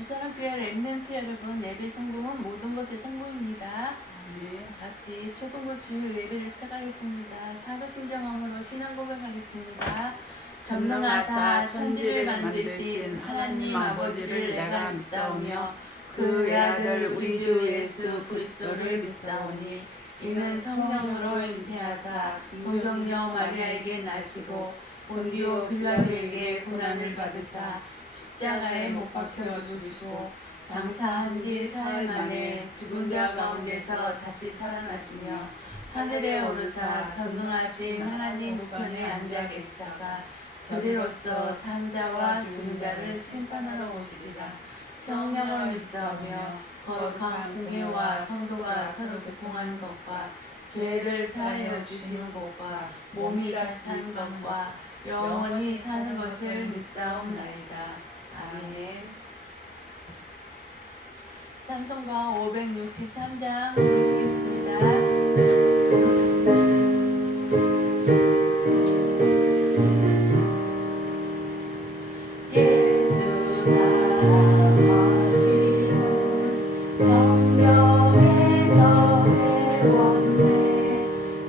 부산학교의 랩런트 여러분, 예배 성공은 모든 것의 성공입니다. 네. 같이 초등부 주일 예배를 시작하겠습니다. 사도신경험으로 신앙 고백하겠습니다. 전능하사 천지를 만드신 하나님 아버지를 내가 믿사오며 그 외아들 우리 주 예수 그리스도를 믿사오니 이는 성령으로 잉태하사 동정녀 마리아에게 나시고 본디오 빌라도에게 고난을 받으사 십자가에 못 박혀 죽으시고 장사한 뒤 사흘 만에 죽은 자 가운데서 다시 살아나시며 하늘에 오르사 전능하신 하나님 우편에 앉아 계시다가 저리로서 산 자와 죽은 자를 심판하러 오시리라. 성령을 믿사오며 거룩한 공예와 성도가 서로 교통하는 것과 죄를 사하여 주시는 것과 몸이 다시 사는 것과 영원히 사는 것을 믿사옵나이다. 아멘. 찬송가 563장 보시겠습니다. 예수 사랑하시는 성경에서 배웠네.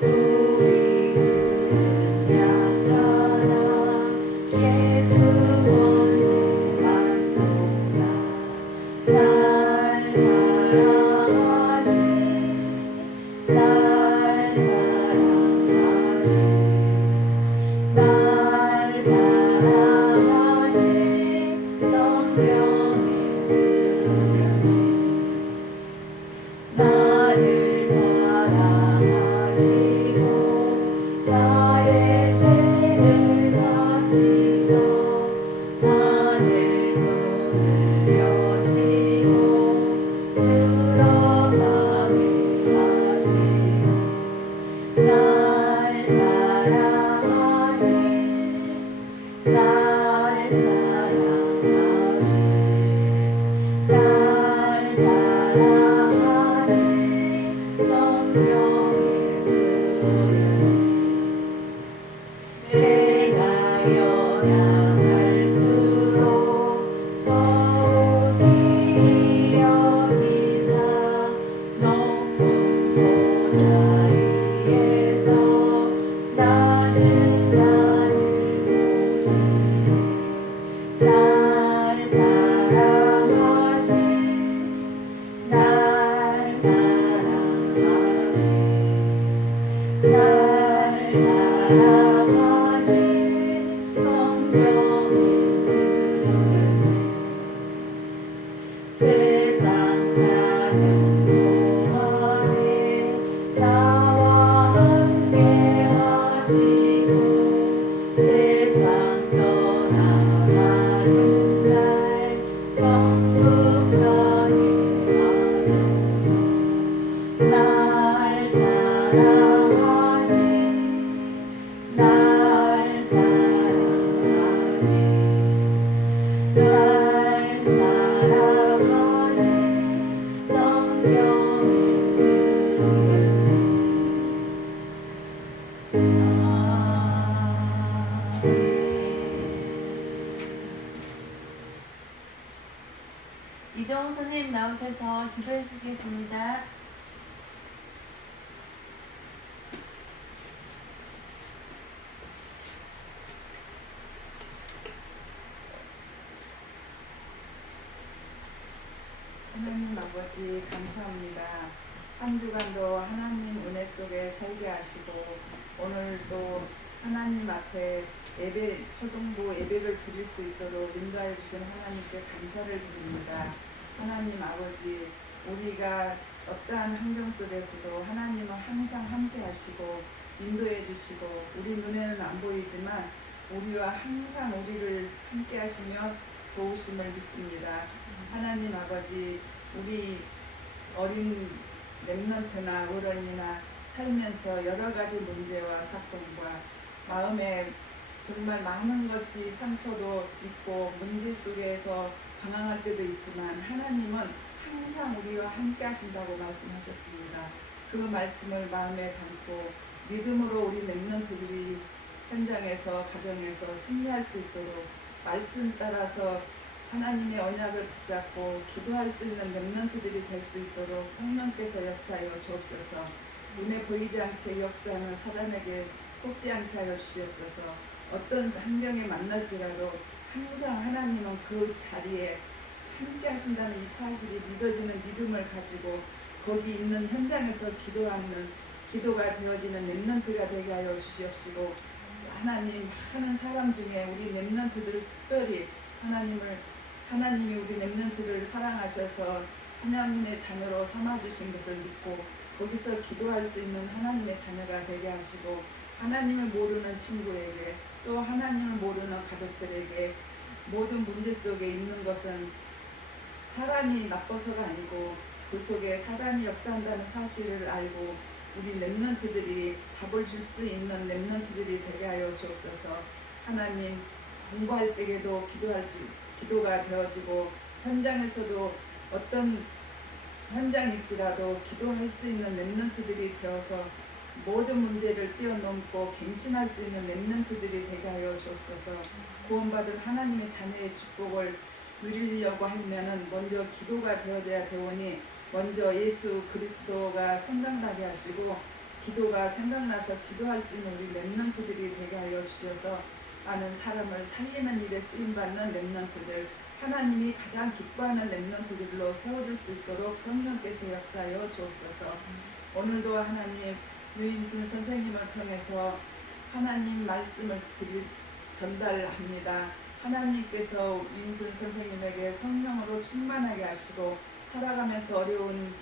우리 약하나 예수 권세 만도다. 날 사랑하신 날 사랑하신 날 사랑하신 성경에 쓰여네. 나를 사랑하시고 나의 죄를 다시 써 나를 끊으려시고 들어가게 하시고 날 사랑하신 날 사랑하신 날 사랑하신 성경에 쓰여네. 내가 연약할수록 더욱이 여기사 높은 보좌 위에서 나는 나를 보시네. 날 사랑하신 날 사랑하신 날 사랑하신 성경에 쓰여네. 세상 사는 동안에 나와 함께 하시고 세상 떠나가는 날 천국 가게 하소서. 날 사랑하신 날 사랑하신 날 사랑하신 성경에 쓰여네. 아멘. 이동훈 선생님 나오셔서 기도해 주시겠습니다. 하나님 아버지 감사합니다. 한 주간도 하나님 은혜 속에 살게 하시고 오늘도 하나님 앞에 예배 초등부 예배를 드릴 수 있도록 인도하여 주신 하나님께 감사를 드립니다. 하나님 아버지 우리가 어떠한 환경 속에서도 하나님은 항상 함께 하시고 인도해 주시고 우리 눈에는 안 보이지만 우리와 항상 우리를 함께 하시며 도우심을 믿습니다. 하나님 아버지 우리 어린 렘넌트나 어른이나 살면서 여러 가지 문제와 사건과 마음에 정말 많은 것이 상처도 있고 문제 속에서 방황할 때도 있지만 하나님은 항상 우리와 함께 하신다고 말씀하셨습니다. 그 말씀을 마음에 담고 믿음으로 우리 렘넌트들이 현장에서 가정에서 승리할 수 있도록 말씀 따라서 하나님의 언약을 붙잡고 기도할 수 있는 렘넌트들이 될 수 있도록 성령께서 역사하여 주옵소서. 눈에 보이지 않게 역사하는 사단에게 속지 않게 하여 주시옵소서. 어떤 환경에 만날지라도 항상 하나님은 그 자리에 함께 하신다는 이 사실이 믿어지는 믿음을 가지고 거기 있는 현장에서 기도하는 기도가 되어지는 렘넌트가 되게 하여 주시옵시고, 하나님 하는 사람 중에 우리 렘넌트들을 특별히 하나님이 우리 렘넌트를 사랑하셔서 하나님의 자녀로 삼아주신 것을 믿고 거기서 기도할 수 있는 하나님의 자녀가 되게 하시고, 하나님을 모르는 친구에게 또 하나님을 모르는 가족들에게 모든 문제 속에 있는 것은 사람이 나빠서가 아니고 그 속에 사람이 역사한다는 사실을 알고 우리 렘넌트들이 답을 줄 수 있는 렘넌트들이 되게 하여 주옵소서. 하나님, 공부할 때에도 기도가 되어지고 현장에서도 어떤 현장일지라도 기도할 수 있는 렘넌트들이 되어서 모든 문제를 뛰어넘고 갱신할 수 있는 렘넌트들이 되게 하여 주옵소서. 구원받은 하나님의 자녀의 축복을 누리려고 하면은 먼저 기도가 되어져야 되오니 먼저 예수 그리스도가 생각나게 하시고 기도가 생각나서 기도할 수 있는 우리 렘넌트들이 되게 하여 주셔서 많은 사람을 살리는 일에 쓰임받는 렘넌트들, 하나님이 가장 기뻐하는 렘넌트들로 세워줄 수 있도록 성령께서 역사하여 주옵소서. 오늘도 하나님 유인순 선생님을 통해서 하나님 말씀을 전달합니다. 하나님께서 유인순 선생님에게 성령으로 충만하게 하시고 살아가면서 어려운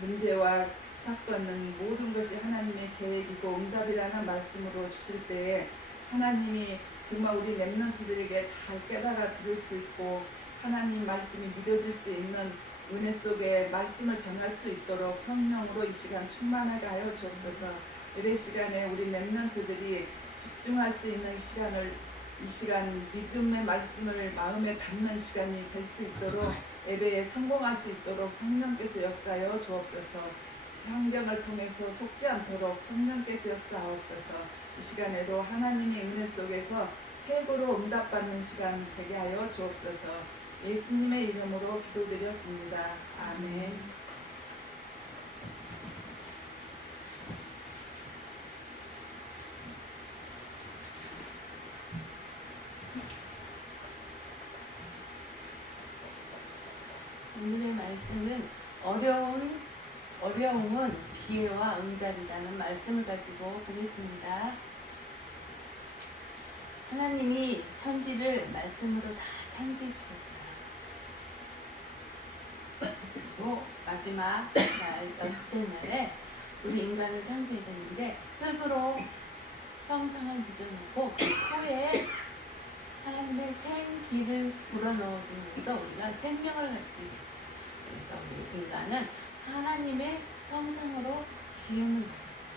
문제와 사건은 모든 것이 하나님의 계획이고 응답이라는 말씀으로 주실 때에 하나님이 정말 우리 렘넌트들에게 잘 깨달아 들을 수 있고 하나님 말씀이 믿어질 수 있는 은혜 속에 말씀을 전할 수 있도록 성령으로 이 시간 충만하게 하여 주옵소서. 예배 시간에 우리 렘넌트들이 집중할 수 있는 시간을 이 시간 믿음의 말씀을 마음에 담는 시간이 될 수 있도록 예배에 성공할 수 있도록 성령께서 역사하여 주옵소서. 환경을 통해서 속지 않도록 성령께서 역사하옵소서. 이 시간에도 하나님의 은혜 속에서 최고로 응답받는 시간 되게 하여 주옵소서. 예수님의 이름으로 기도드렸습니다. 아멘. 오늘의 말씀은 어려움은 기회와 응답이라는 말씀을 가지고 보겠습니다. 하나님이 천지를 말씀으로 다 창조해 주셨어요. 그리고 마지막 날 연습생 날에 우리 인간을 창조해줬는데 흙으로 형상을 빚어놓고 그 코에 하나님의 생기를 불어넣어줌으로써 우리가 생명을 가지게 됐어요. 그래서 우리 인간은 하나님의 형상으로 지음을 받았어요.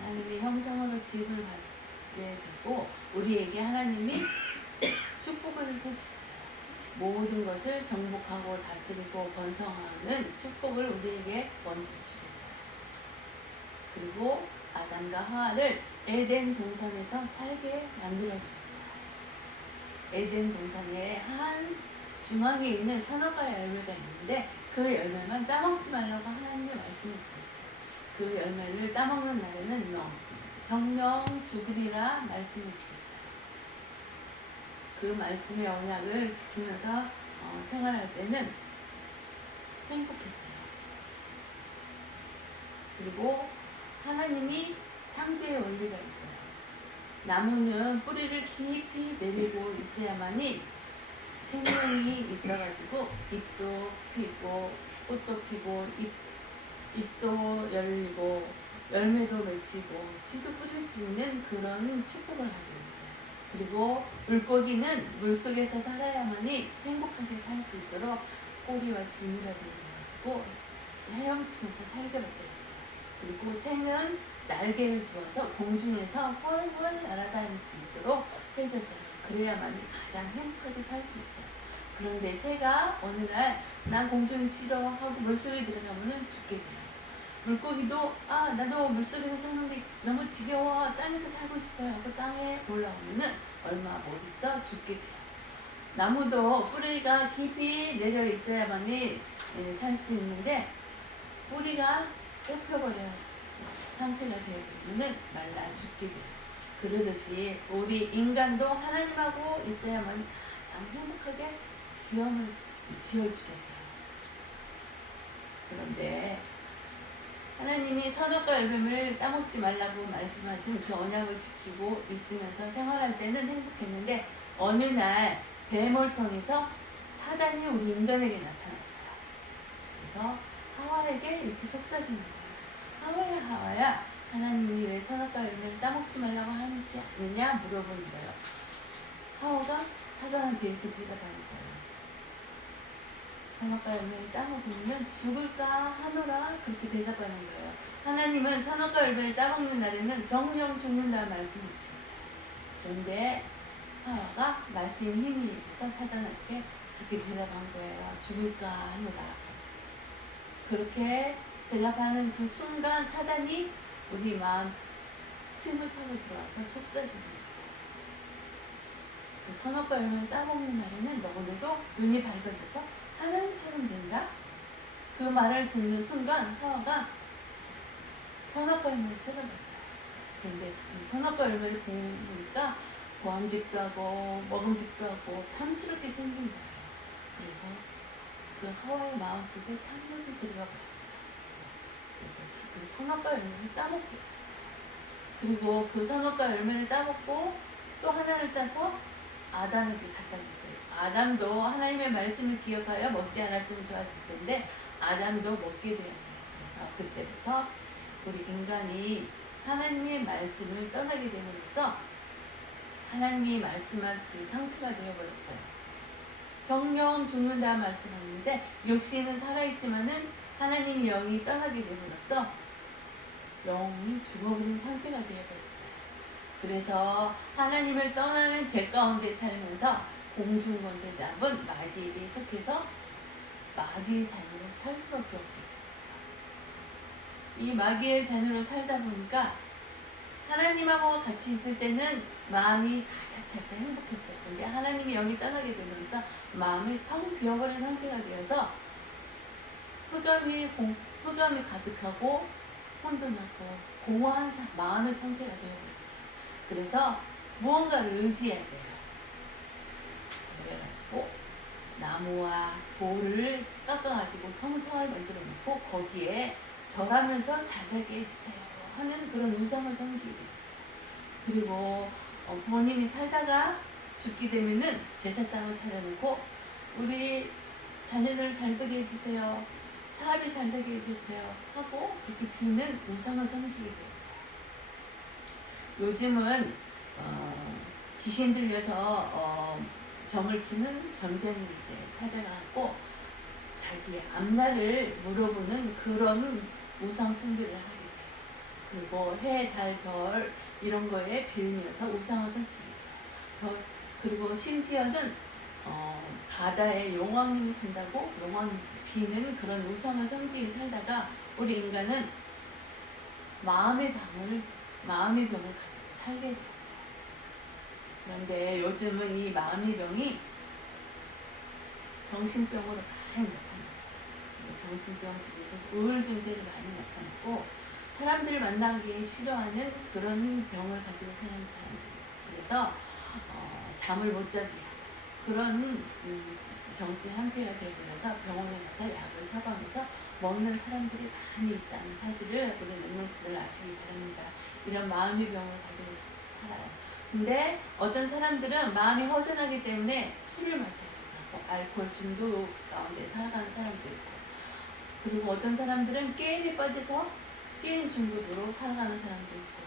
하나님의 형상으로 지음을 받게 되고 우리에게 하나님이 축복을 해주셨어요. 모든 것을 정복하고 다스리고 번성하는 축복을 우리에게 먼저 주셨어요. 그리고 아담과 하와를 에덴 동산에서 살게 만들어 주셨어요. 에덴 동산에 한 중앙에 있는 선악과의 열매가 있는데 그 열매만 따먹지 말라고 하나님이 말씀해 주셨어요. 그 열매를 따먹는 날에는 정령 죽으리라 말씀해 주셨어요. 그 말씀의 언약을 지키면서 생활할 때는 행복했어요. 그리고 하나님이 창조의 원리가 있어요. 나무는 뿌리를 깊이 내리고 있어야만이 생명이 있어가지고 잎도 피고 꽃도 피고 잎도 열리고 열매도 맺히고 씨도 뿌릴 수 있는 그런 축복을 가지고 있어요. 그리고 물고기는 물속에서 살아야만이 행복하게 살 수 있도록 꼬리와 지느러미를 줘가지고 헤엄치면서 살게 만들었어요. 그리고 새는 날개를 주어서 공중에서 훨훨 날아다닐 수 있도록 해줬어요. 그래야만이 가장 행복하게 살 수 있어요. 그런데 새가 어느 날 난 공중 싫어 하고 물속에 들어가면 죽게 돼요. 물고기도 나도 물속에서 사는데 너무 지겨워 땅에서 살고 싶어요 하고 땅에 올라오면은 얼마 못 있어 죽게 돼요. 나무도 뿌리가 깊이 내려 있어야만이 살 수 있는데 뿌리가 뽑혀버려 상태가 되면 말라 죽게 돼요. 그러듯이 우리 인간도 하나님하고 있어야만 가장 행복하게 지어주셨어요. 그런데 하나님이 선악과 열매를 따먹지 말라고 말씀하신 그 언약을 지키고 있으면서 생활할 때는 행복했는데 어느 날 뱀을 통해서 사단이 우리 인간에게 나타났어요. 그래서 하와에게 이렇게 속삭이는 거예요. 하와야 하나님이 왜 선악과 열매를 따먹지 말라고 하는지 아느냐 물어보는 거예요. 하와가 사단한테 이렇게 대답하는 거예요. 선악과 열매를 따먹으면 죽을까 하노라 그렇게 대답하는 거예요. 하나님은 선악과 열매를 따먹는 날에는 정령 죽는다는 말씀을 주셨어요. 그런데 하와가 말씀이 힘이 있어서 사단한테 그렇게 대답한 거예요. 죽을까 하노라. 그렇게 대답하는 그 순간 사단이 우리 마음 틈을 타고 들어와서 속삭이는 거예요. 그 선악과 열매를 따먹는 날에는 너희도 눈이 밝아져서 하나님처럼 된다? 그 말을 듣는 순간 하와가 선악과 열매를 쳐다봤어요. 그런데 그 선악과 열매를 보니까 보암직도 하고 먹음직도 하고 탐스럽게 생긴 거예요. 그래서 그 하와의 마음속에 탐욕이 들어가 버렸어요. 그래서 그 선악과 열매를 따먹게 됐어요. 그리고 그 선악과 열매를 따먹고 또 하나를 따서 아담에게 갖다 줬어요. 아담도 하나님의 말씀을 기억하여 먹지 않았으면 좋았을 텐데 아담도 먹게 되었어요. 그래서 그때부터 우리 인간이 하나님의 말씀을 떠나게 됨으로써 하나님이 말씀한 그 상태가 되어버렸어요. 정령 죽는다 말씀하는데 육신은 살아있지만은 하나님의 영이 떠나게 됨으로써 영이 죽어버린 상태가 되어버렸어요. 그래서 하나님을 떠나는 죄 가운데 살면서 공중권세 잡은 마귀에게 속해서 마귀의 자녀로 살 수밖에 없게 됐어요. 이 마귀의 자녀로 살다 보니까 하나님하고 같이 있을 때는 마음이 가득 차서 행복했어요. 근데 하나님의 영이 떠나게 됨으로써 마음이 텅 비어버린 상태가 되어서 흑암이 가득하고 혼돈하고 공허한 마음의 상태가 되어버렸어요. 그래서 무언가를 의지해야 돼요. 그래가지고 나무와 돌을 깎아가지고 형상을 만들어 놓고 거기에 절하면서 잘 살게 해주세요 하는 그런 우상을 섬기게 되었어요. 그리고 부모님이 살다가 죽게 되면은 제사상을 차려놓고 우리 자녀들 잘 되게 해주세요, 사업이 잘 되게 해주세요 하고 그렇게 비는 우상을 섬기게 되었어요. 요즘은 귀신 들려서 점을 치는 점쟁이들 찾아가고 자기 앞날을 물어보는 그런 우상 숭배를 하게 돼요. 그리고 해, 달, 별 이런 거에 빌면서 우상을 섬기게 돼요. 그리고 심지어는 바다에 용왕님이 산다고 용왕님 비는 그런 우상을 섬기게 살다가 우리 인간은 마음의 병을 가지고 살게 되었어요. 그런데 요즘은 이 마음의 병이 정신병으로 많이 나타나요. 정신병 중에서 우울 증세를 많이 나타나고 사람들을 만나기 싫어하는 그런 병을 가지고 사는 사람들. 그래서 잠을 못 자게 하고 그런 정신 한패가 되어버려서 병원에 가서 약을 처방해서 먹는 사람들이 많이 있다는 사실을 우리 랩런트들 아시기 바랍니다. 이런 마음의 병을 가지고 살아요. 근데 어떤 사람들은 마음이 허전하기 때문에 술을 마셔요. 알코올 중독 가운데 살아가는 사람도 있고, 그리고 어떤 사람들은 게임에 빠져서 게임 중독으로 살아가는 사람도 있고,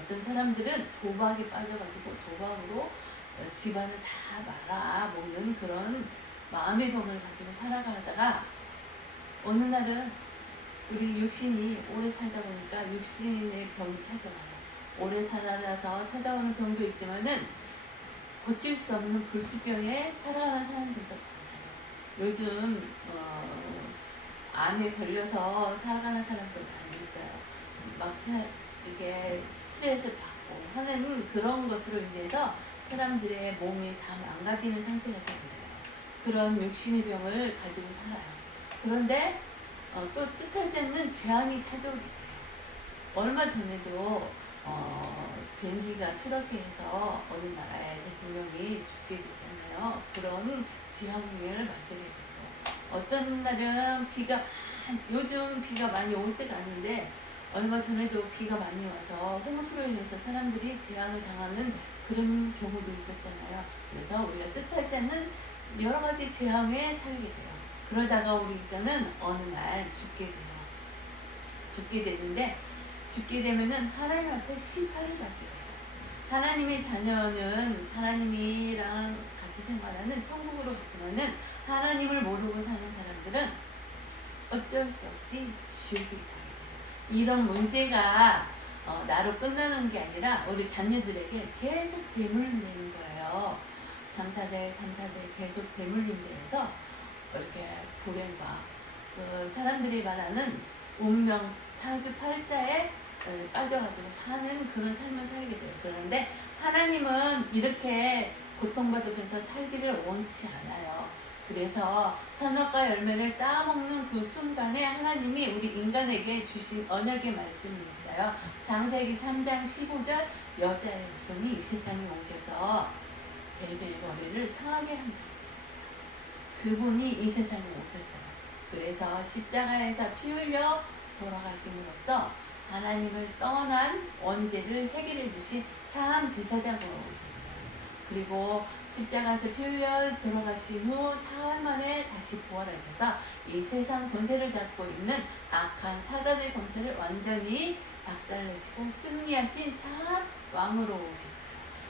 어떤 사람들은 도박에 빠져가지고 도박으로 집안을 다 말아먹는 그런 마음의 병을 가지고 살아가다가 어느 날은 우리 육신이 오래 살다 보니까 육신의 병이 찾아와요. 오래 살아서 찾아오는 병도 있지만은 고칠 수 없는 불치병에 살아가는 사람들도 많아요. 요즘 암에 걸려서 살아가는 사람도 많이 있어요. 막 이게 스트레스 받고 하는 그런 것으로 인해서 사람들의 몸이 다 망가지는 상태가 되거든요. 그런 육신의 병을 가지고 살아요. 그런데 또 뜻하지 않는 재앙이 찾아오게 돼요. 얼마 전에도 비행기가 추락해서 어느 나라의 대통령이 죽게 됐잖아요. 그런 재앙을 맞게 되고, 어떤 날은 요즘 비가 많이 올 때가 아닌데 얼마 전에도 비가 많이 와서 홍수로 인해서 사람들이 재앙을 당하는 그런 경우도 있었잖아요. 그래서 우리가 뜻하지 않는 여러 가지 재앙에 살게 돼요. 그러다가 우리는 어느 날 죽게 되는데, 죽게 되면은 하나님 앞에 심판을 받게 돼요. 하나님의 자녀는 하나님이랑 같이 생활하는 천국으로 갔지만은 하나님을 모르고 사는 사람들은 어쩔 수 없이 지옥에 가게 돼요. 이런 문제가 나로 끝나는 게 아니라 우리 자녀들에게 계속 되물리는 거예요. 3, 4대 계속 되물림되면서 이렇게 불행과 그 사람들이 말하는 운명 사주팔자에 빠져가지고 사는 그런 삶을 살게 돼요. 그런데 하나님은 이렇게 고통받으면서 살기를 원치 않아요. 그래서 선악과 열매를 따먹는 그 순간에 하나님이 우리 인간에게 주신 언약의 말씀이 있어요. 창세기 3장 15절, 여자의 후손이 이 세상에 오셔서 벨벨 머리를 상하게 한다고 했어요. 그분이 이 세상에 오셨어요. 그래서 십자가에서 피 흘려 돌아가심으로써 하나님을 떠난 원죄를 해결해 주신 참 제사장으로 오셨어요. 그리고 십자가에서 피 흘려 돌아가신 후 사흘 만에 다시 부활하셔서 이 세상 권세를 잡고 있는 악한 사단의 권세를 완전히 박살내시고 승리하신 참 왕으로 오셨어요.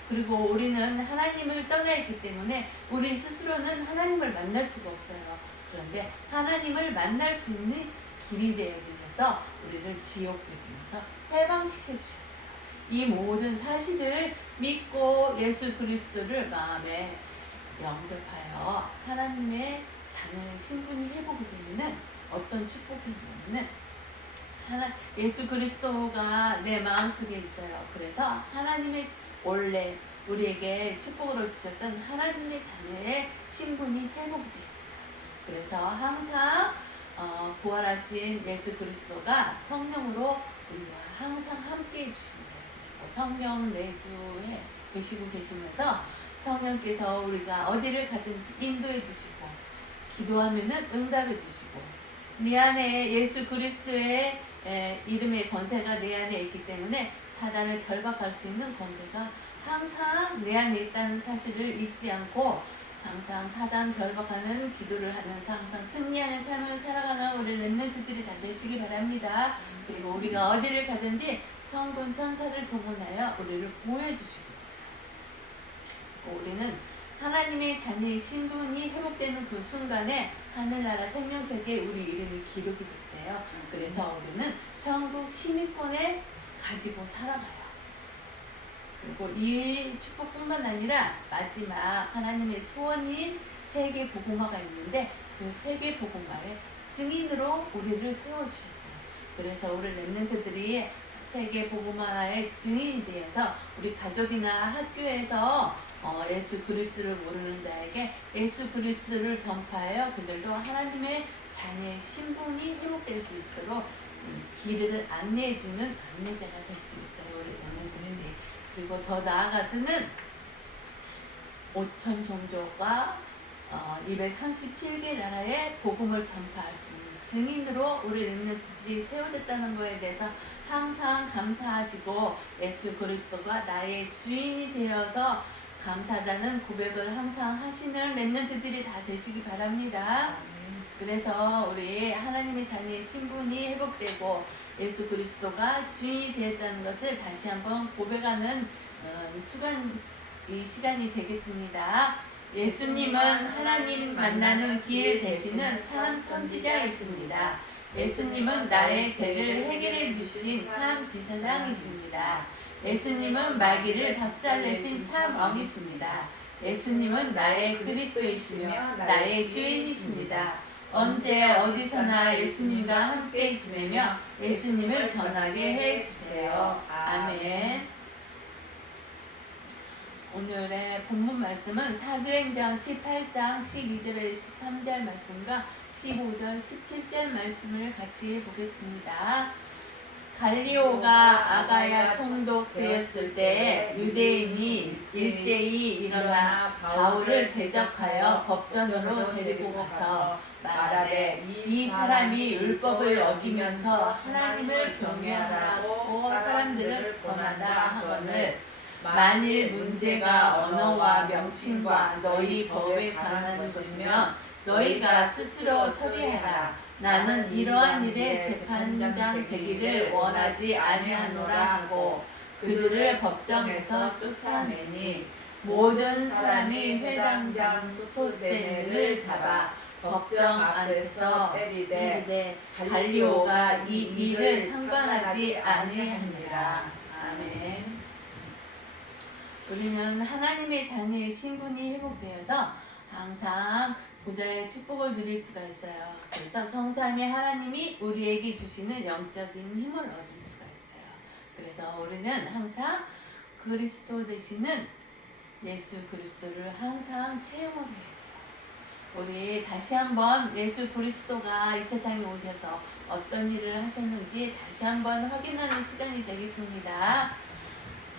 그리고 우리는 하나님을 떠나 있기 때문에 우리 스스로는 하나님을 만날 수가 없어요. 그런데 하나님을 만날 수 있는 길이 되어 주셔서 우리를 지옥에서 해방시켜 주셨어요. 이 모든 사실을 믿고 예수 그리스도를 마음에 영접하여 하나님의 자녀의 신분이 회복이 되면은 어떤 축복이 있냐면은 예수 그리스도가 내 마음속에 있어요. 그래서 하나님의 원래 우리에게 축복을 주셨던 하나님의 자녀의 신분이 회복이 되었어요. 그래서 항상 부활하신 예수 그리스도가 성령으로 우리와 항상 함께 해주신다. 성령 내주에 계시고 계시면서 성령께서 우리가 어디를 가든지 인도해 주시고, 기도하면은 응답해 주시고, 내 안에 예수 그리스도의 이름의 권세가 내 안에 있기 때문에 사단을 결박할 수 있는 권세가 항상 내 안에 있다는 사실을 잊지 않고 항상 사단 결박하는 기도를 하면서 항상 승리하는 삶을 살아가는 우리 렘넌트들이 다 되시기 바랍니다. 그리고 우리가 어디를 가든지 천군 천사를 동원하여 우리를 보호해주시고 있어요. 우리는 하나님의 자녀의 신분이 회복되는 그 순간에 하늘나라 생명책에 우리 이름이 기록이 됐대요. 그래서 우리는 천국 시민권에 가지고 살아가요. 그리고 이 축복뿐만 아니라 마지막 하나님의 소원인 세계 복음화가 있는데 그 세계 복음화의 증인으로 우리를 세워주셨어요. 그래서 우리 렘넌트들이 세계 복음화의 증인이 되어서 우리 가족이나 학교에서 예수 그리스도를 모르는 자에게 예수 그리스도를 전파하여 그들도 하나님의 자녀의 신분이 회복될 수 있도록 길을 안내해주는 안내자가 될 수 있어요. 우리 렘넌트들이. 그리고 더 나아가서는 5천 종족과 237개 나라에 복음을 전파할 수 있는 증인으로 우리 렘넌트들이 세워졌다는 것에 대해서 항상 감사하시고 예수 그리스도가 나의 주인이 되어서 감사하다는 고백을 항상 하시는 렘넌트들이 다 되시기 바랍니다. 그래서 우리 하나님의 자녀의 신분이 회복되고 예수 그리스도가 주인이 되었다는 것을 다시 한번 고백하는 이 시간이 되겠습니다. 예수님은 하나님 만나는 길 되시는 참 선지자이십니다. 예수님은 나의 죄를 해결해 주신 참 제사장이십니다. 예수님은 마귀를 박살내신 참 왕이십니다. 예수님은 나의 그리스도이시며 나의 주인이십니다. 언제 어디서나 예수님과 함께 지내며 예수님을 전하게 해주세요. 아멘. 오늘의 본문 말씀은 사도행전 18장 12절에 13절 말씀과 15절 17절 말씀을 같이 보겠습니다. 갈리오가 아가야 총독되었을 때 유대인이 일제히 일어나 바울을 대적하여 법전으로 데리고 가서 말하되 이 사람이 율법을 어기면서 하나님을 경외하라고 사람들을 권한다 하거늘 만일 문제가 언어와 명칭과 너희 법에 관한 것이면 너희가 스스로 처리하라. 나는 이러한 일에 재판장 되기를 원하지 아니하노라 하고 그들을 법정에서 쫓아내니 모든 사람이 회당장 소스데네를 잡아 법정 앞에서 때리되 갈리오가 이 일을 상관하지 아니하니라. 아멘. 우리는 하나님의 자녀의 신분이 회복되어서 항상 보좌의 축복을 누릴 수가 있어요. 그래서 성삼위 하나님이 우리에게 주시는 영적인 힘을 얻을 수가 있어요. 그래서 우리는 항상 그리스도 되시는 예수 그리스도를 항상 체험을 해요. 우리 다시 한번 예수 그리스도가 이 세상에 오셔서 어떤 일을 하셨는지 다시 한번 확인하는 시간이 되겠습니다.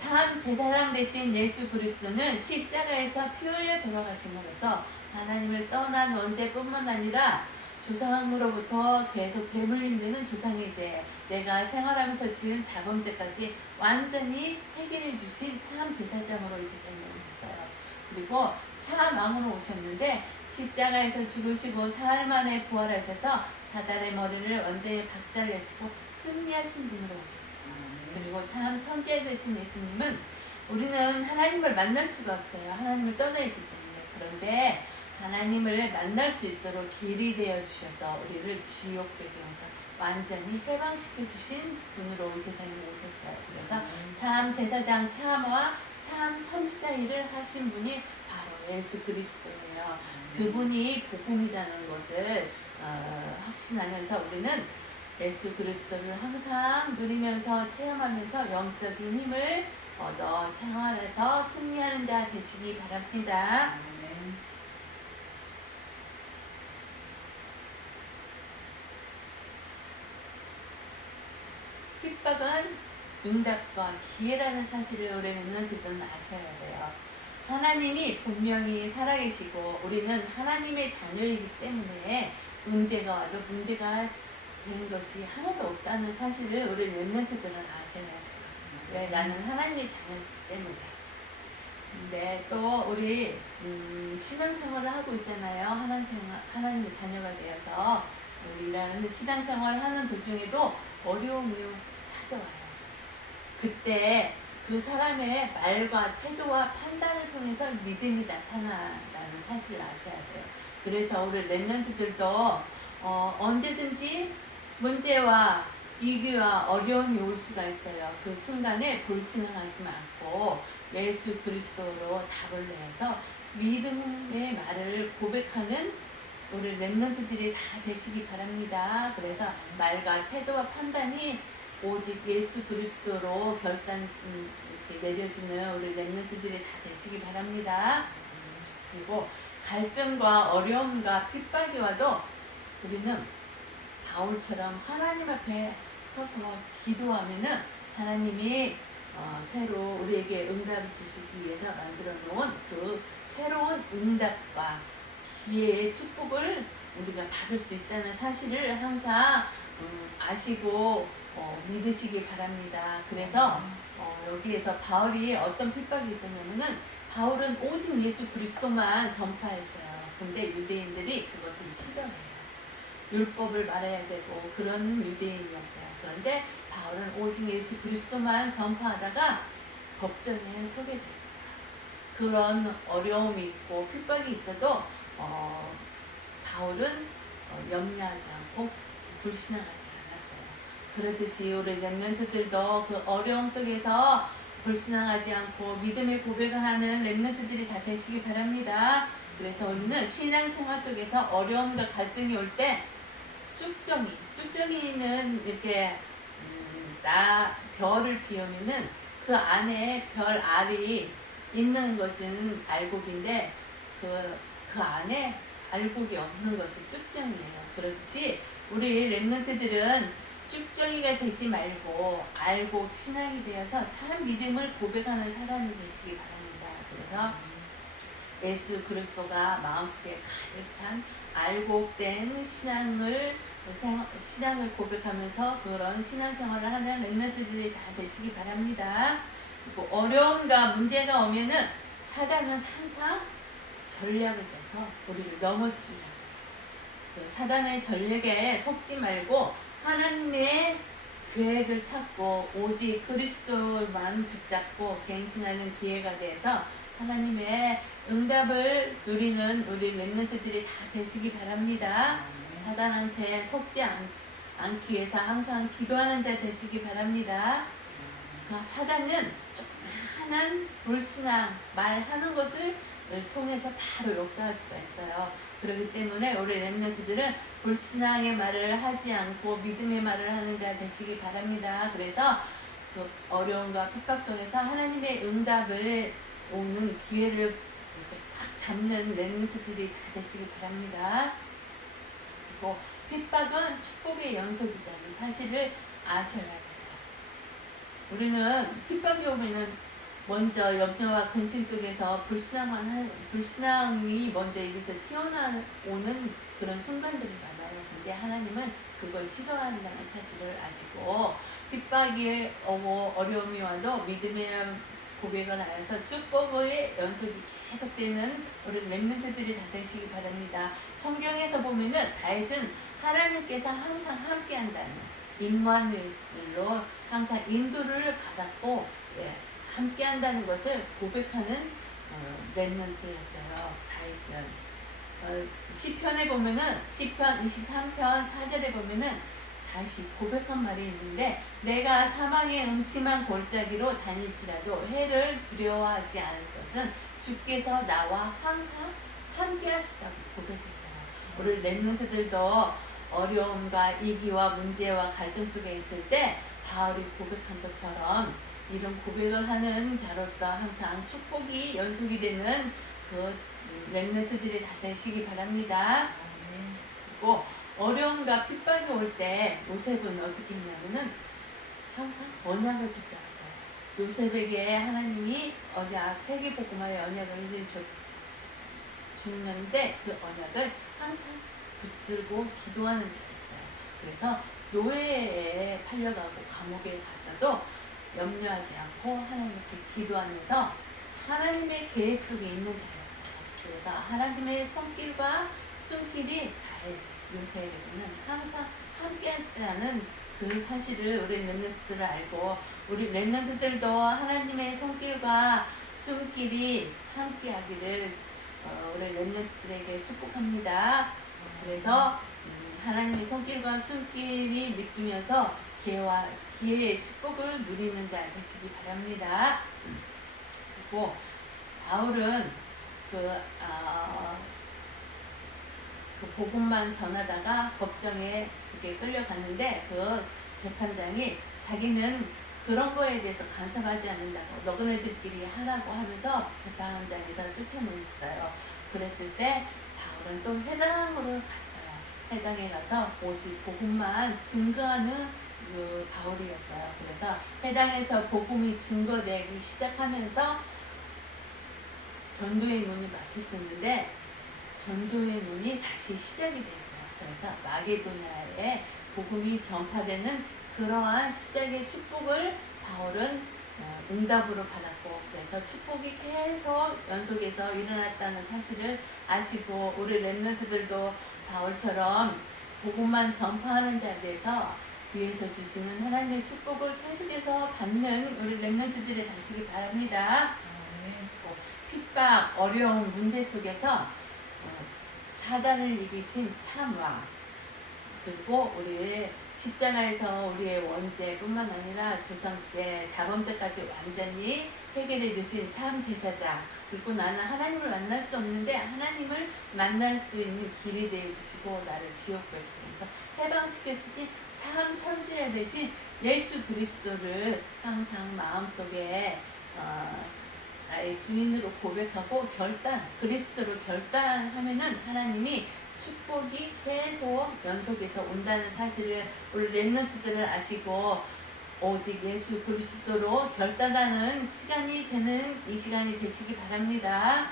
참 제사장 되신 예수 그리스도는 십자가에서 피 흘려 돌아가심으로써 하나님을 떠난 원죄뿐만 아니라 조상으로부터 계속 되물림되는 조상의 죄, 내가 생활하면서 지은 자범죄까지 완전히 해결해 주신 참 제사장으로 이 세상에 오셨어요. 그리고 참 왕으로 오셨는데 십자가에서 죽으시고 사흘 만에 부활하셔서 사단의 머리를 완전히 박살내시고 승리하신 분으로 오셨어요. 그리고 참 선지자 되신 예수님은 우리는 하나님을 만날 수가 없어요. 하나님을 떠나 있기 때문에. 그런데 하나님을 만날 수 있도록 길이 되어 주셔서 우리를 지옥 배경에서 완전히 해방시켜 주신 분으로 이 세상에 오셨어요. 그래서 참 제사장 참와 참 선지자 일을 하신 분이 바로 예수 그리스도예요. 그분이 복음이라는 것을 확신하면서 우리는 예수 그리스도를 항상 누리면서 체험하면서 영적인 힘을 얻어 생활에서 승리하는 자 되시기 바랍니다. 핍박은 응답과 기회라는 사실을 우리는 듣던 아셔야 돼요. 하나님이 분명히 살아계시고 우리는 하나님의 자녀이기 때문에 문제가 와도 문제가 된 것이 하나도 없다는 사실을 우리 렘넌트들은 아셔야 돼요. 왜? 나는 하나님의 자녀이기 때문에. 근데 또 우리 신앙생활을 하고 있잖아요. 하나님의 자녀가 되어서 우리는 신앙생활을 하는 도중에도 어려움이 찾아와요. 그때 그 사람의 말과 태도와 판단을 통해서 믿음이 나타나는 사실을 아셔야 돼요. 그래서 우리 렘넌트들도 언제든지 문제와 위기와 어려움이 올 수가 있어요. 그 순간에 불신앙하지 않고 예수 그리스도로 답을 내서 믿음의 말을 고백하는 우리 렘넌트들이 다 되시기 바랍니다. 그래서 말과 태도와 판단이 오직 예수 그리스도로 이렇게 내려지는 우리 렘넌트들이 다 되시기 바랍니다. 그리고 갈등과 어려움과 핍박이 와도 우리는 바울처럼 하나님 앞에 서서 기도하면은 하나님이 새로 우리에게 응답을 주시기 위해서 만들어 놓은 그 새로운 응답과 기회의 축복을 우리가 받을 수 있다는 사실을 항상 아시고 믿으시기 바랍니다. 그래서 여기에서 바울이 어떤 핍박이 있었냐면은 바울은 오직 예수 그리스도만 전파했어요. 근데 유대인들이 그것을 싫어해요. 율법을 말해야 되고 그런 유대인이었어요. 그런데 바울은 오직 예수 그리스도만 전파하다가 법정에 서게 됐어요. 그런 어려움이 있고 핍박이 있어도 바울은 염려하지 않고 불신앙하지 않았어요. 그렇듯이 우리 렘넌트들도 그 어려움 속에서 불신앙하지 않고 믿음의 고백을 하는 렘넌트들이 다 되시기 바랍니다. 그래서 우리는 신앙생활 속에서 어려움과 갈등이 올 때 쭉정이는 이렇게 별을 비우면은 그 안에 별 알이 있는 것은 알곡인데 그 안에 알곡이 없는 것은 쭉정이에요. 그렇듯이 우리 랩런트들은 쭉정이가 되지 말고 알곡 신앙이 되어서 참 믿음을 고백하는 사람이 되시기 바랍니다. 그래서 예수 그리스도가 마음속에 가득 찬 알곡된 신앙을 고백하면서 그런 신앙생활을 하는 랩런트들이 다 되시기 바랍니다. 그리고 어려움과 문제가 오면은 사단은 항상 전략을 짜서 우리를 넘어뜨려요. 사단의 전략에 속지 말고 하나님의 계획을 찾고 오직 그리스도만 붙잡고 갱신하는 기회가 돼서 하나님의 응답을 누리는 우리 랩런트들이 다 되시기 바랍니다. 사단한테 속지 않기 위해서 항상 기도하는 자 되시기 바랍니다. 사단은 조그마한 불신앙 말하는 것을 통해서 바로 역사할 수가 있어요. 그렇기 때문에 우리 랩런트들은 불신앙의 말을 하지 않고 믿음의 말을 하는 자 되시기 바랍니다. 그래서 그 어려움과 핍박 속에서 하나님의 응답을 오는 기회를 이렇게 딱 잡는 랩런트들이 다 되시기 바랍니다. 그리고 핍박은 축복의 연속이라는 사실을 아셔야 돼요. 우리는 핍박이 오면은 먼저 염려와 근심 속에서 불신앙이 먼저 입에서 튀어나오는 그런 순간들이 많아요. 근데 하나님은 그걸 싫어한다는 사실을 아시고 핍박이 오고 어려움이 와도 믿음의 고백을 하여서 축복의 연속이 계속되는 우리 랩런트들이 다 되시기 바랍니다. 성경에서 보면은 다윗은 하나님께서 항상 함께한다는 임마누엘로 항상 인도를 받았고 함께한다는 것을 고백하는 랩런트였어요. 다윗은 시편에 보면은 시편 23편 4절에 보면은 다시 고백한 말이 있는데 내가 사망의 음침한 골짜기로 다닐지라도 해를 두려워하지 않을 것은 주께서 나와 항상 함께 하시다고 고백했어요. 우리 랩런트들도 어려움과 이기와 문제와 갈등 속에 있을 때 바울이 고백한 것처럼 이런 고백을 하는 자로서 항상 축복이 연속이 되는 그 랩런트들이 다 되시기 바랍니다. 그리고 어려움과 핍박이 올 때 요셉은 어떻게 했냐면은 항상 언약을 붙잡았어요. 요셉에게 하나님이 언약 세계복음화의 언약을 줬는데 그 언약을 항상 붙들고 기도하는 자였어요. 그래서 노예에 팔려가고 감옥에 갔어도 염려하지 않고 하나님께 기도하면서 하나님의 계획 속에 있는 자였어요. 그래서 하나님의 손길과 숨길이 요셉에게는 항상 함께한다는 그 사실을 우리 랩런트들을 알고 우리 랩런트들도 하나님의 손길과 숨길이 함께하기를 우리 랩런트들에게 축복합니다. 그래서 하나님의 손길과 숨길이 느끼면서 기회의 축복을 누리는 자 되시기 바랍니다. 그리고 바울은 그 복음만 전하다가 법정에 이렇게 끌려갔는데 그 재판장이 자기는 그런 거에 대해서 간섭하지 않는다고 너그네들끼리 하라고 하면서 재판장에서 쫓아냈어요. 그랬을 때 바울은 또 회당으로 갔어요. 회당에 가서 오직 복음만 증거하는 그 바울이었어요. 그래서 회당에서 복음이 증거되기 시작하면서 전도의 문이 막혔었는데 전도의 문이 다시 시작이 됐어요. 그래서 마게도냐에 복음이 전파되는 그러한 시작의 축복을 바울은 응답으로 받았고 그래서 축복이 계속 연속해서 일어났다는 사실을 아시고 우리 랩런트들도 바울처럼 복음만 전파하는 자리에서 위에서 주시는 하나님의 축복을 계속해서 받는 우리 랩런트들이 되시기 바랍니다. 핍박, 어려운 문제 속에서 사단을 이기신 참왕 그리고 우리 십자가에서 우리의 원죄뿐만 아니라 조상죄, 자범죄까지 완전히 해결해 주신 참 제사장 그리고 나는 하나님을 만날 수 없는데 하나님을 만날 수 있는 길이 되어 주시고 나를 지옥불에서 해방시켜 주신 참 선지자 되신 예수 그리스도를 항상 마음속에 나의 주인으로 고백하고 그리스도로 결단하면은 하나님이 축복이 계속 연속해서 온다는 사실을 우리 렘넌트들을 아시고 오직 예수 그리스도로 결단하는 시간이 되는 이 시간이 되시기 바랍니다.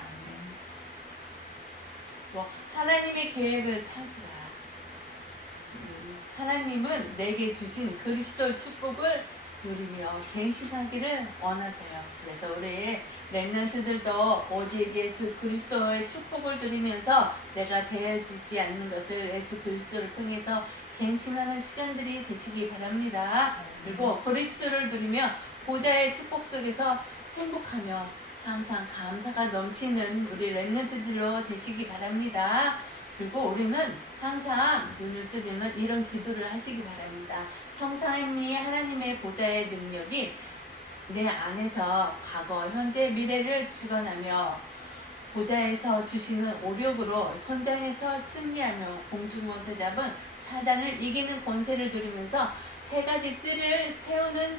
또 하나님의 계획을 찾으라. 하나님은 내게 주신 그리스도의 축복을 누리며 갱신하기를 원하세요. 그래서 우리 렘넌트들도 오직 예수 그리스도의 축복을 누리면서 내가 되어지지 않는 것을 예수 그리스도를 통해서 갱신하는 시간들이 되시기 바랍니다. 그리고 그리스도를 누리며 보좌의 축복 속에서 행복하며 항상 감사가 넘치는 우리 렘넌트들로 되시기 바랍니다. 그리고 우리는 항상 눈을 뜨면 이런 기도를 하시기 바랍니다. 성삼위 하나님의 보좌의 능력이 내 안에서 과거, 현재, 미래를 주관하며 보좌에서 주시는 오력으로 현장에서 승리하며 공중권세 잡은 사단을 이기는 권세를 누리면서 세 가지 뜰을 세우는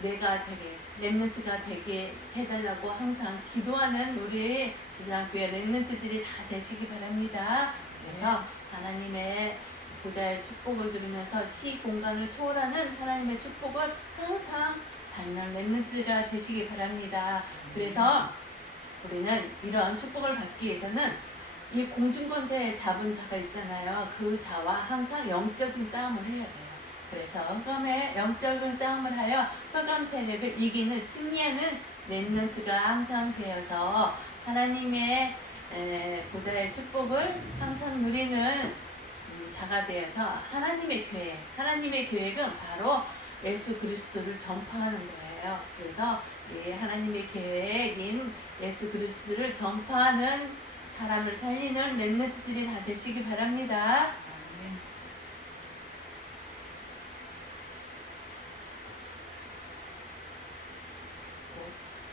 내가 되게 렘넌트가 되게 해달라고 항상 기도하는 우리 주사랑교회 렘넌트들이 다 되시기 바랍니다. 그래서 하나님의 보좌의 축복을 누리면서 시 공간을 초월하는 하나님의 축복을 항상 받는 렘넌트가 되시기 바랍니다. 그래서 우리는 이런 축복을 받기 위해서는 이 공중권세 잡은 자가 있잖아요. 그 자와 항상 영적인 싸움을 해야 돼요. 그래서 흑암의 영적인 싸움을 하여 흑암 세력을 이기는 승리하는 렘넌트가 항상 되어서 하나님의 보좌의 축복을 항상 누리는 자가 되어서 하나님의 계획은 바로 예수 그리스도를 전파하는 거예요. 그래서 하나님의 계획인 예수 그리스도를 전파하는 사람을 살리는 렘넌트들이 다 되시기 바랍니다.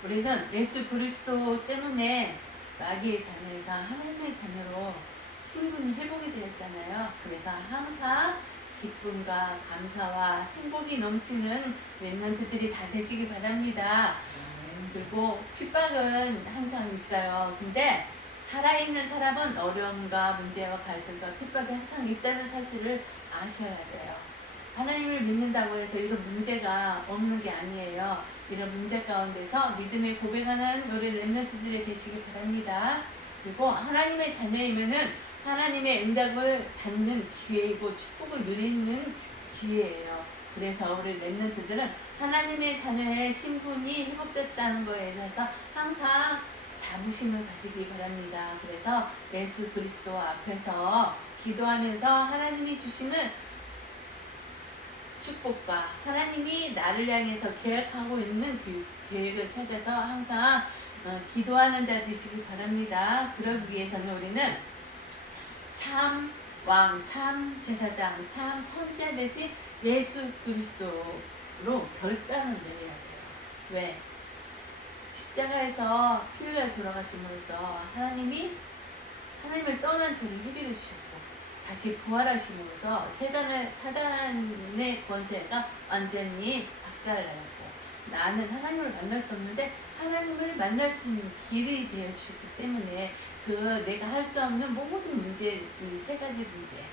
우리는 예수 그리스도 때문에 마귀의 자녀에서 하나님의 자녀로 신분이 회복이 되었잖아요. 그래서 항상 기쁨과 감사와 행복이 넘치는 렘넌트들이 다 되시기 바랍니다. 그리고 핍박은 항상 있어요. 근데 살아있는 사람은 어려움과 문제와 갈등과 핍박이 항상 있다는 사실을 아셔야 돼요. 하나님을 믿는다고 해서 이런 문제가 없는 게 아니에요. 이런 문제 가운데서 믿음의 고백하는 우리 렘넌트들이 되시기 바랍니다. 그리고 하나님의 자녀이면은 하나님의 응답을 받는 기회이고 축복을 누리는 기회예요. 그래서 우리 렘넌트들은 하나님의 자녀의 신분이 회복됐다는 것에 대해서 항상 자부심을 가지기 바랍니다. 그래서 예수 그리스도 앞에서 기도하면서 하나님이 주시는 축복과 하나님이 나를 향해서 계획하고 있는 계획을 찾아서 항상 기도하는 자 되시기 바랍니다. 그러기 위해서는 우리는 참 왕, 참 제사장, 참 선지자 되신 예수 그리스도로 결단을 내려야 돼요. 왜? 십자가에서 피 흘려 돌아가심으로써 하나님을 떠난 죄를 해결해 주셨고 다시 부활하심으로써 사단의 권세가 완전히 박살나고 나는 하나님을 만날 수 없는데 하나님을 만날 수 있는 길이 되어주셨기 때문에 내가 할 수 없는 모든 문제, 이 세 가지 문제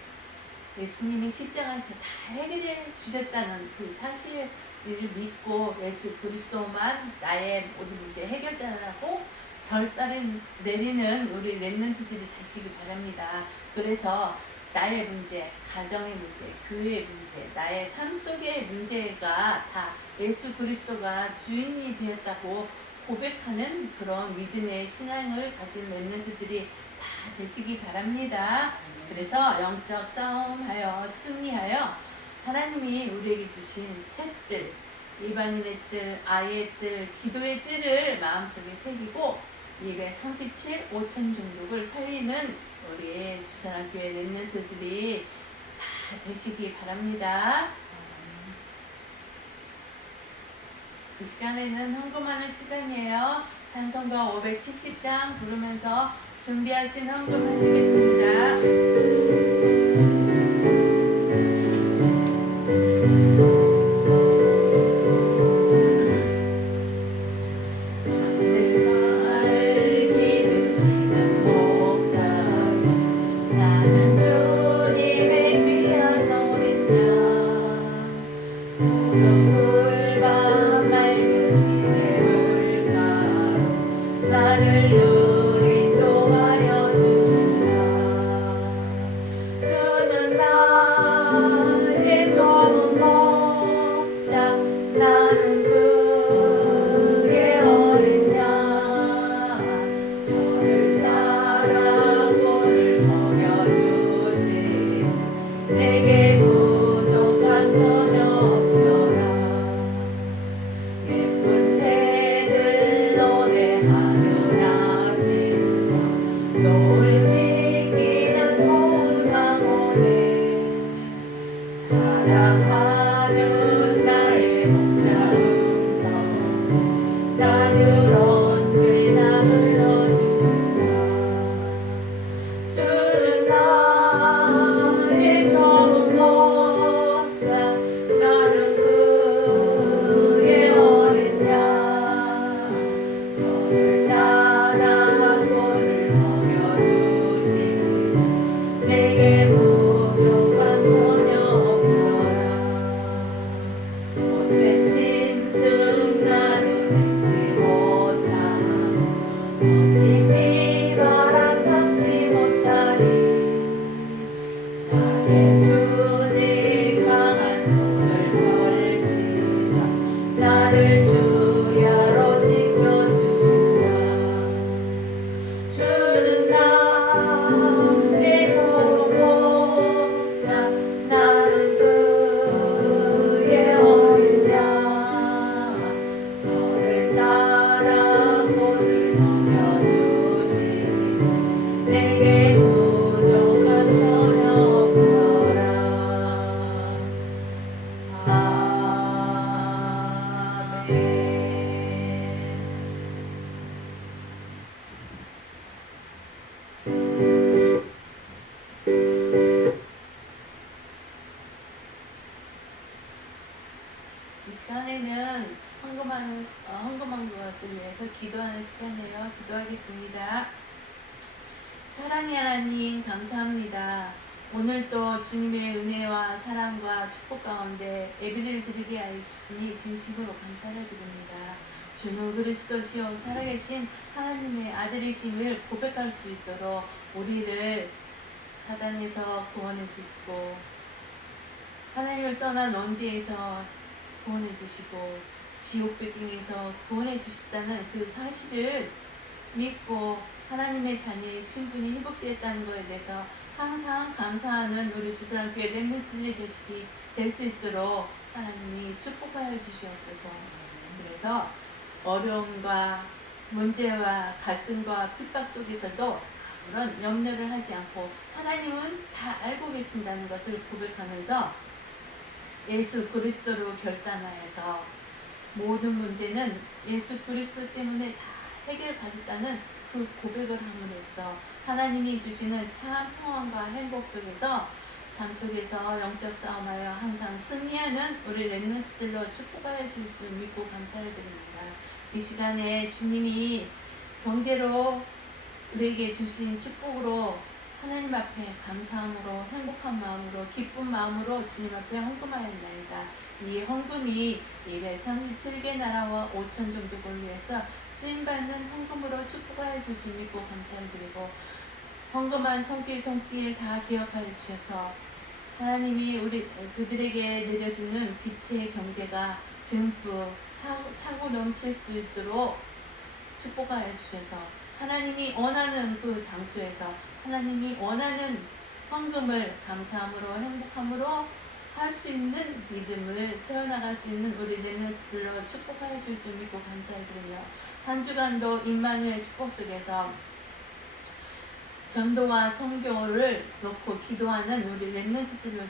예수님이 십자가에서 다 해결해 주셨다는 그 사실을 믿고 예수 그리스도만 나의 모든 문제 해결자라고 결단을 내리는 우리 렘넌트들이 되시기 바랍니다. 그래서 나의 문제, 가정의 문제, 교회의 문제, 나의 삶 속의 문제가 다 예수 그리스도가 주인이 되었다고 고백하는 그런 믿음의 신앙을 가진 렘넌트들이 다 되시기 바랍니다. 그래서 영적 싸움하여 승리하여 하나님이 우리에게 주신 새 뜰, 이방인의 뜰, 아이의 뜰, 기도의 뜰을 마음속에 새기고 237, 5천 종족을 살리는 우리 주사랑교회 렘넌트들이 다 되시기 바랍니다. 이 시간에는 헌금하는 시간이에요. 찬송가 570장 부르면서 준비하신 헌금 하시겠습니다. 위해서 기도하는 시간이에요. 기도하겠습니다. 사랑의 하나님 감사합니다. 오늘도 주님의 은혜와 사랑과 축복 가운데 예배를 드리게 하여 주시니 진심으로 감사를 드립니다. 주는 그리스도시요 살아계신 하나님의 아들이심을 고백할 수 있도록 우리를 사단에서 구원해 주시고 하나님을 떠난 원죄에서 구원해 주시고 지옥 배경에서 구원해 주셨다는 그 사실을 믿고 하나님의 자녀의 신분이 회복되었다는 것에 대해서 항상 감사하는 우리 주사랑교회 렘넌트들이 될 수 있도록 하나님이 축복하여 주시옵소서. 그래서 어려움과 문제와 갈등과 핍박 속에서도 아무런 염려를 하지 않고 하나님은 다 알고 계신다는 것을 고백하면서 예수 그리스도로 결단하여서 모든 문제는 예수 그리스도 때문에 다 해결받았다는 그 고백을 함으로써 하나님이 주시는 참 평안과 행복 속에서 삶 속에서 영적 싸움하여 항상 승리하는 우리 렘넌트들로 축복하여 주실 줄 믿고 감사를 드립니다. 이 시간에 주님이 경제로 우리에게 주신 축복으로 하나님 앞에 감사함으로 행복한 마음으로 기쁜 마음으로 주님 앞에 헌금하였나이다. 이 헌금이 237개 나라와 5천 종족을 위해서 쓰임받는 헌금으로 축복하여 줄 줄 믿고 감사를 드리고 헌금한 손길 다 기억하여 주셔서 하나님이 우리 그들에게 내려주는 빛의 경제가 듬뿍 차고 넘칠 수 있도록 축복하여 주셔서 하나님이 원하는 그 장소에서 하나님이 원하는 헌금을 감사함으로 행복함으로 할 수 있는 믿음을 세워나갈 수 있는 우리 렘넌트들로 축복하여 줄 줄 믿고 감사드리며 한 주간도 임마누엘 축복 속에서 전도와 선교를 놓고 기도하는 우리 렘넌트들로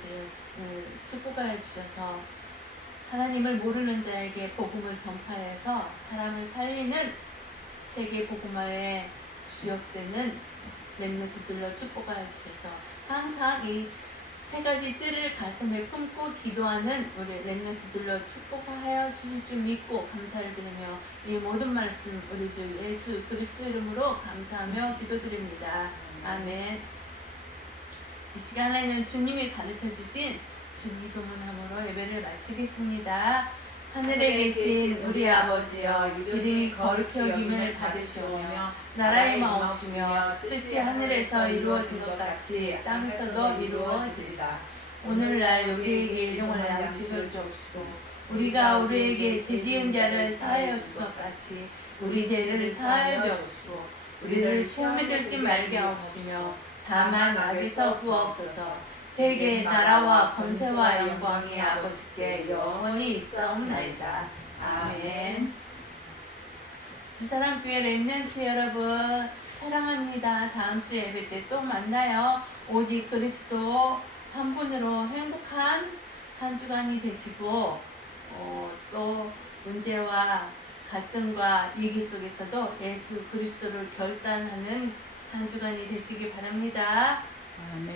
축복하여 주셔서 하나님을 모르는 자에게 복음을 전파해서 사람을 살리는 세계 복음화의 주역되는 렘넌트들로 축복하여 주셔서 항상 이 세 가지 뜰을 가슴에 품고 기도하는 우리 렘넌트들로 축복하여 주실 줄 믿고 감사를 드리며 이 모든 말씀 우리 주 예수 그리스도 이름으로 감사하며 기도드립니다. 아멘. 이 시간에는 주님이 가르쳐 주신 주기도문함으로 예배를 마치겠습니다. 하늘에 계신 우리 아버지여 이름이 거룩히 여김을 받으시오며 나라의 마옵시며 뜻이 하늘에서 이루어진 것 같이 땅에서도 이루어지리다. 오늘날 우리에게 일용할 양식을 주옵시고 우리가 우리에게 죄지은 자를 사하여 줄 것 같이 우리 죄를 사하여 주옵시고 우리를 시험에 들지 말게 하옵시며 다만 악에서 구하옵소서. 대개 나라와 권세와 영광이 아버지께 영원히 있사옵나이다. 아멘. 주사랑교회 렘넌트 여러분 사랑합니다. 다음 주 예배 때 또 만나요. 오직 그리스도 한 분으로 행복한 한 주간이 되시고 또 문제와 갈등과 위기 속에서도 예수 그리스도를 결단하는 한 주간이 되시기 바랍니다. 아멘.